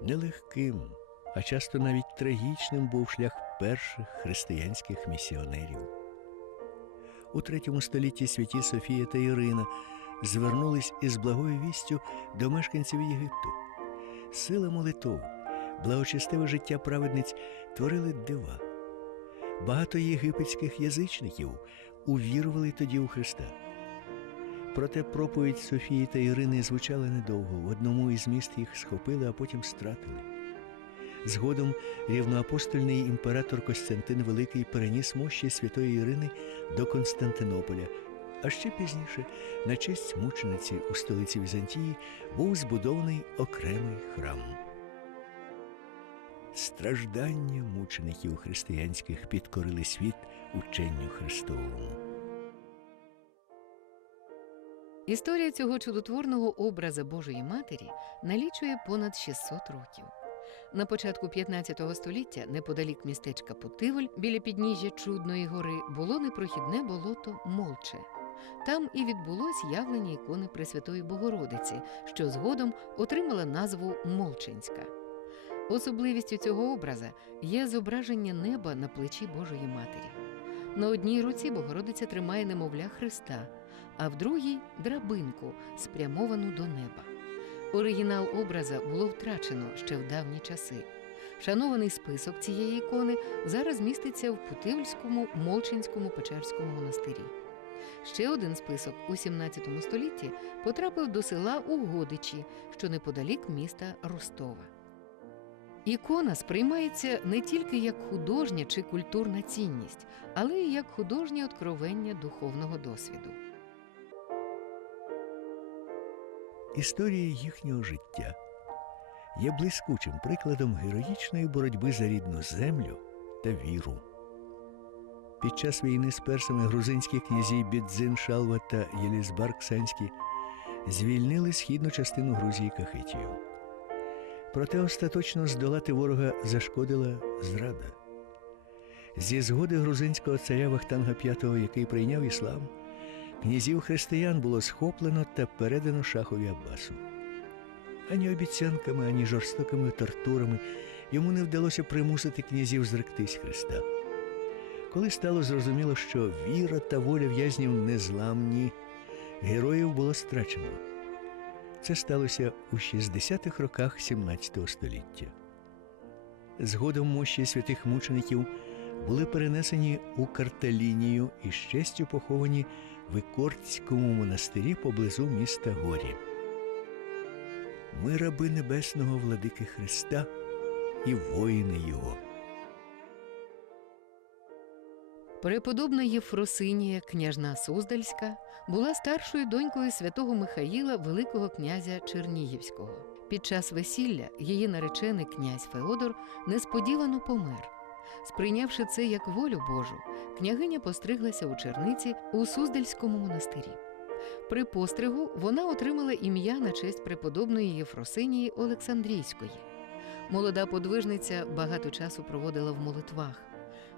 Нелегким, а часто навіть трагічним був шлях перших християнських місіонерів. У третьому столітті святі Софія та Ірина звернулись із благою вістю до мешканців Єгипту. Сила молитов, благочестиве життя праведниць творили дива. Багато єгипетських язичників увірували тоді у Христа. Проте проповідь Софії та Ірини звучала недовго. В одному із міст їх схопили, а потім стратили. Згодом рівноапостольний імператор Костянтин Великий переніс мощі святої Ірини до Константинополя. А ще пізніше, на честь мучениці у столиці Візантії, був збудований окремий храм. Страждання мучеників християнських підкорили світ ученню Христовому. Історія цього чудотворного образа Божої Матері налічує понад 600 років. На початку 15 століття, неподалік містечка Путивль, біля підніжжя Чудної гори, було непрохідне болото Молче. Там і відбулось явлення ікони Пресвятої Богородиці, що згодом отримала назву Молчинська. Особливістю цього образа є зображення неба на плечі Божої Матері. На одній руці Богородиця тримає немовля Христа, а в другій драбинку, спрямовану до неба. Оригінал образа було втрачено ще в давні часи. Шанований список цієї ікони зараз міститься в Путивльському Молчинському Печерському монастирі. Ще один список у 17 столітті потрапив до села Угодичі, що неподалік міста Ростова. Ікона сприймається не тільки як художня чи культурна цінність, але й як художнє откровення духовного досвіду. Історія їхнього життя є блискучим прикладом героїчної боротьби за рідну землю та віру. Під час війни з персами грузинські князі Бідзин, Шалва та Єлізбар Ксанські звільнили східну частину Грузії Кахетію. Проте остаточно здолати ворога зашкодила зрада. Зі згоди грузинського царя Вахтанга V, який прийняв іслам, князів християн було схоплено та передано шахові Аббасу. Ані обіцянками, ані жорстокими тортурами йому не вдалося примусити князів зректись Христа. Коли стало зрозуміло, що віра та воля в'язнів незламні, героїв було страчено. Це сталося у 60-х роках 17 століття. Згодом мощі святих мучеників були перенесені у Карталінію і з честю поховані в Ікортському монастирі поблизу міста Горі. Ми раби Небесного владики Христа і воїни Його. Преподобна Єфросинія, княжна Суздальська, була старшою донькою святого Михаїла, Великого князя Чернігівського. Під час весілля її наречений князь Феодор несподівано помер. Сприйнявши це як волю Божу, княгиня постриглася у черниці у Суздальському монастирі. При постригу вона отримала ім'я на честь преподобної Єфросинії Олександрійської. Молода подвижниця багато часу проводила в молитвах.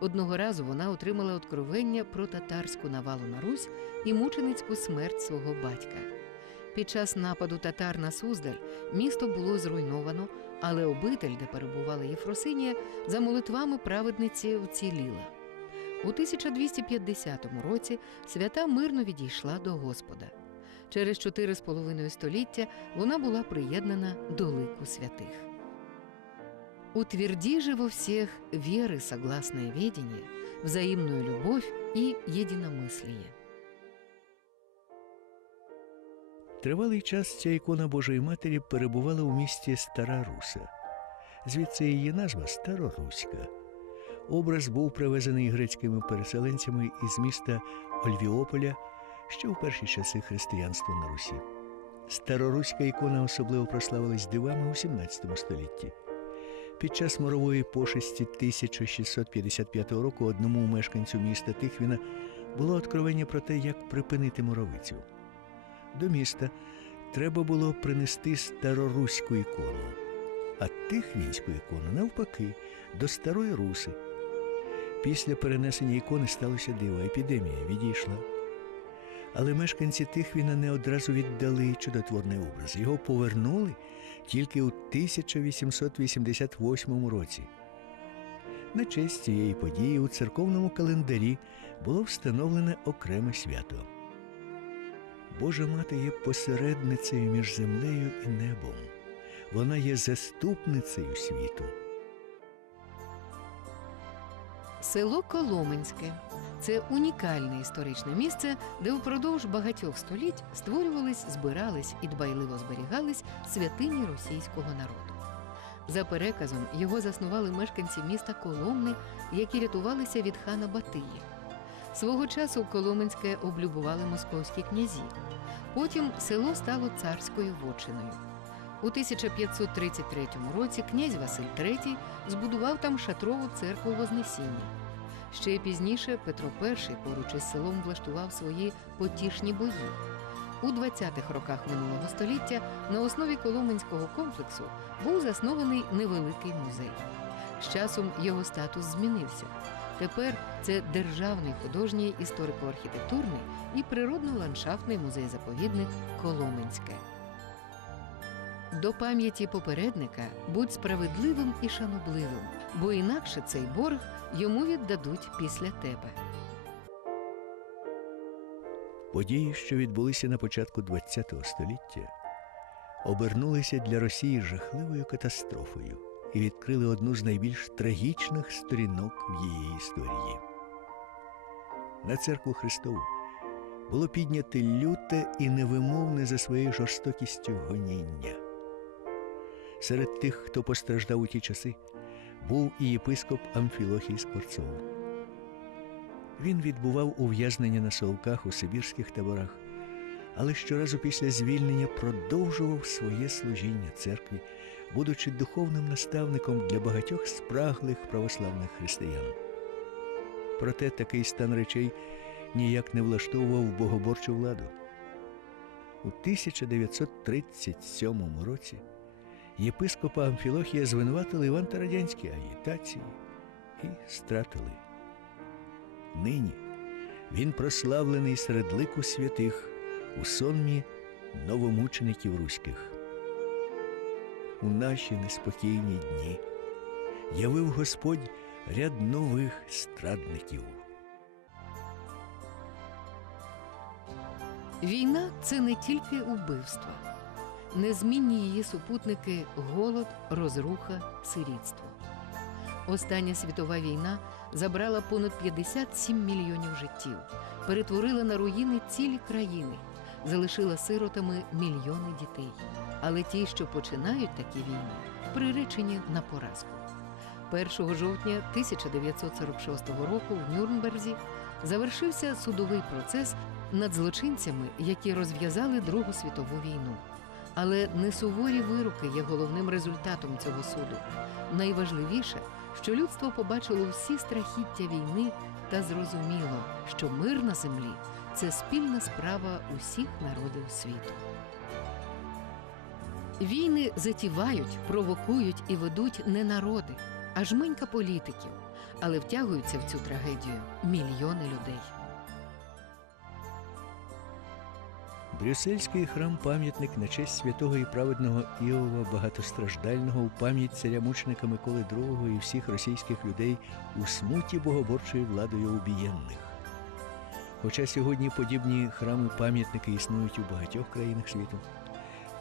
Одного разу вона отримала откровення про татарську навалу на Русь і мученицьку смерть свого батька. Під час нападу татар на Суздаль місто було зруйновано, але обитель, де перебувала Єфросинія, за молитвами праведниці вціліла. У 1250 році свята мирно відійшла до Господа. Через чотири з половиною століття вона була приєднана до лику святих. Утверди же во всех веры согласное ведение, взаимную любовь и единомыслие. Тривалий час ця ікона Божої Матері перебувала у місті Стара Руса. Звідси її назва Староруська. Образ був привезений грецькими переселенцями із міста Ольвіополя ще у перші часи християнства на Русі. Староруська ікона особливо прославилась дивами у 17 столітті. Під час морової пошесті 1655 року одному мешканцю міста Тихвіна було откровення про те, як припинити моровицю. До міста треба було принести староруську ікону, а тихвінську ікону навпаки до старої руси. Після перенесення ікони сталося диво, епідемія відійшла. Але мешканці Тихвіна не одразу віддали чудотворний образ. Його повернули тільки у 1888 році. На честь цієї події у церковному календарі було встановлене окреме свято. Божа мати є посередницею між землею і небом. Вона є заступницею світу. Село Коломенське це унікальне історичне місце, де упродовж багатьох століть створювались, збирались і дбайливо зберігались святині російського народу. За переказом його заснували мешканці міста Коломни, які рятувалися від хана Батиї. Свого часу Коломенське облюбували московські князі. Потім село стало царською вотчиною. У 1533 році князь Василь III збудував там шатрову церкву Вознесіння. Ще пізніше Петро І поруч із селом влаштував свої потішні бої. У 20-х роках минулого століття на основі Коломенського комплексу був заснований невеликий музей. З часом його статус змінився. Тепер це державний художній історико-архітектурний і природно-ландшафтний музей-заповідник Коломенське. До пам'яті попередника будь справедливим і шанобливим, бо інакше цей борг йому віддадуть після тебе. Події, що відбулися на початку ХХ століття, обернулися для Росії жахливою катастрофою і відкрили одну з найбільш трагічних сторінок в її історії. На церкву Христову було підняте люте і невимовне за своєю жорстокістю гоніння. Серед тих, хто постраждав у ті часи, був і єпископ Амфілохій Скворцов. Він відбував ув'язнення на Соловках у сибірських таборах, але щоразу після звільнення продовжував своє служіння церкві, будучи духовним наставником для багатьох спраглих православних християн. Проте такий стан речей ніяк не влаштовував богоборчу владу. У 1937 році єпископа Амфілохія звинуватили в антирадянській агітації і стратили. Нині він прославлений серед лику святих у сонмі новомучеників руських. У наші неспокійні дні явив Господь ряд нових страдників. Війна це не тільки убивства, незмінні її супутники голод, розруха, сирітство. Остання світова війна забрала понад 57 мільйонів життів, перетворила на руїни цілі країни, залишила сиротами мільйони дітей. Але ті, що починають такі війни, приречені на поразку. 1 жовтня 1946 року в Нюрнберзі завершився судовий процес над злочинцями, які розв'язали Другу світову війну. Але не суворі вироки є головним результатом цього суду. Найважливіше, що людство побачило всі страхіття війни та зрозуміло, що мир на землі це спільна справа усіх народів світу. Війни затівають, провокують і ведуть не народи, а жменька політиків, але втягуються в цю трагедію мільйони людей. Брюссельський храм пам'ятник на честь святого і праведного Іова багатостраждального у пам'ять царя мученика Миколи II і всіх російських людей у смуті богоборчою владою убієнних. Хоча сьогодні подібні храми пам'ятники існують у багатьох країнах світу,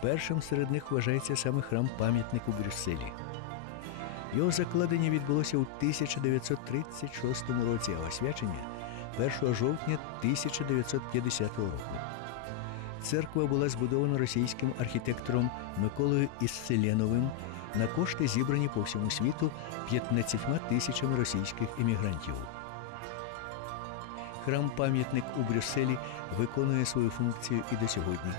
першим серед них вважається саме храм пам'ятник у Брюсселі. Його закладення відбулося у 1936 році, а освячення 1 жовтня 1950 року. Церква була збудована російським архітектором Миколою Ісселєновим на кошти, зібрані по всьому світу 15 тисячами російських емігрантів. Храм-пам'ятник у Брюсселі виконує свою функцію і до сьогодні,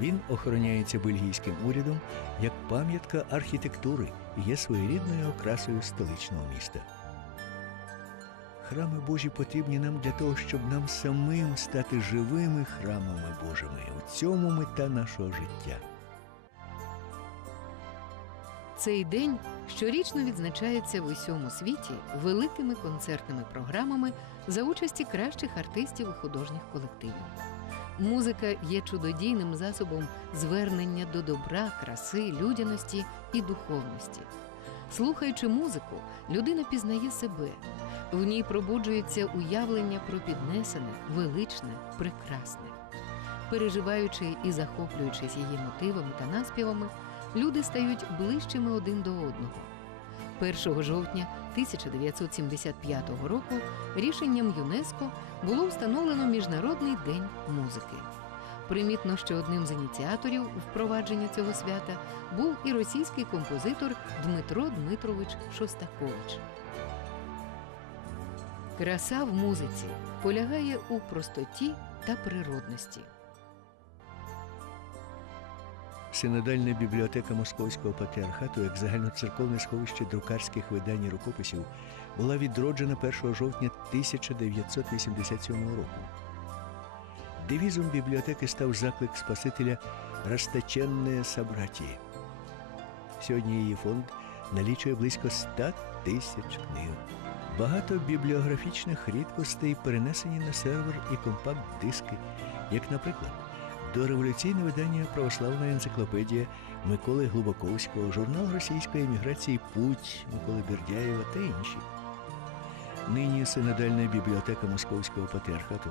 Він охороняється бельгійським урядом як пам'ятка архітектури і є своєрідною окрасою столичного міста. Храми Божі потрібні нам для того, щоб нам самим стати живими храмами Божими. У цьому мета нашого життя. Цей день щорічно відзначається в усьому світі великими концертними програмами за участі кращих артистів і художніх колективів. Музика є чудодійним засобом звернення до добра, краси, людяності і духовності. Слухаючи музику, людина пізнає себе. В ній пробуджується уявлення про піднесене, величне, прекрасне. Переживаючи і захоплюючись її мотивами та наспівами, люди стають ближчими один до одного. 1 жовтня 1975 року рішенням ЮНЕСКО було встановлено Міжнародний день музики. Примітно, що одним з ініціаторів впровадження цього свята був і російський композитор Дмитро Дмитрович Шостакович. Краса в музиці полягає у простоті та природності. Синодальна бібліотека Московського патріархату як загальноцерковне сховище друкарських видань і рукописів була відроджена 1 жовтня 1987 року. Девізом бібліотеки став заклик Спасителя «Расточенне собраті». Сьогодні її фонд налічує близько 100 тисяч книг. Багато бібліографічних рідкостей перенесені на сервер і компакт-диски, як, наприклад, дореволюційне видання Православна енциклопедія Миколи Глибоковського, журнал російської еміграції Путь Миколи Бердяєва та інші. Нині синодальна бібліотека Московського патріархату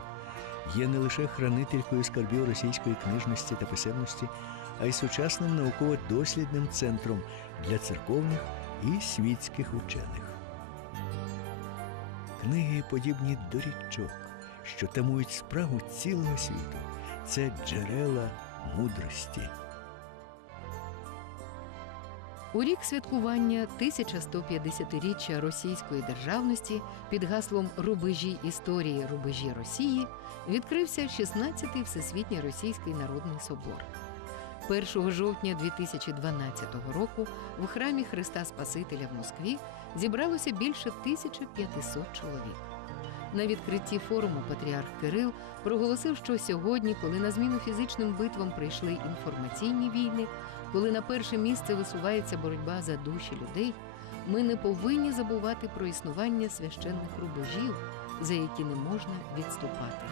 є не лише хранителькою скарбів російської книжності та писемності, а й сучасним науково-дослідним центром для церковних і світських учених. Книги подібні до річок, що тамують справу цілого світу. Це джерела мудрості. У рік святкування 1150-річчя російської державності під гаслом Рубежі історії рубежі Росії відкрився 16-й Всесвітній Російський народний собор. 1 жовтня 2012 року в храмі Христа Спасителя в Москві зібралося більше 1500 чоловік. На відкритті форуму патріарх Кирил проголосив, що сьогодні, коли на зміну фізичним битвам прийшли інформаційні війни, коли на перше місце висувається боротьба за душі людей, ми не повинні забувати про існування священних рубежів, за які не можна відступати.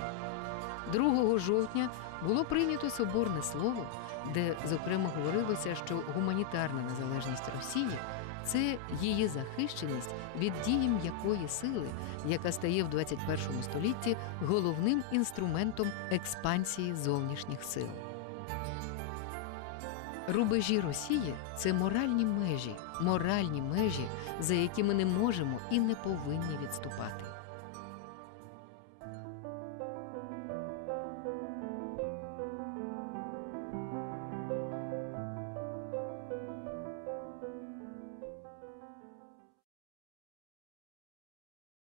2 жовтня було прийнято соборне слово, де зокрема говорилося, що гуманітарна незалежність Росії це її захищеність від дії м'якої сили, яка стає в 21 столітті головним інструментом експансії зовнішніх сил. Рубежі Росії це моральні межі, моральні межі, за які ми не можемо і не повинні відступати.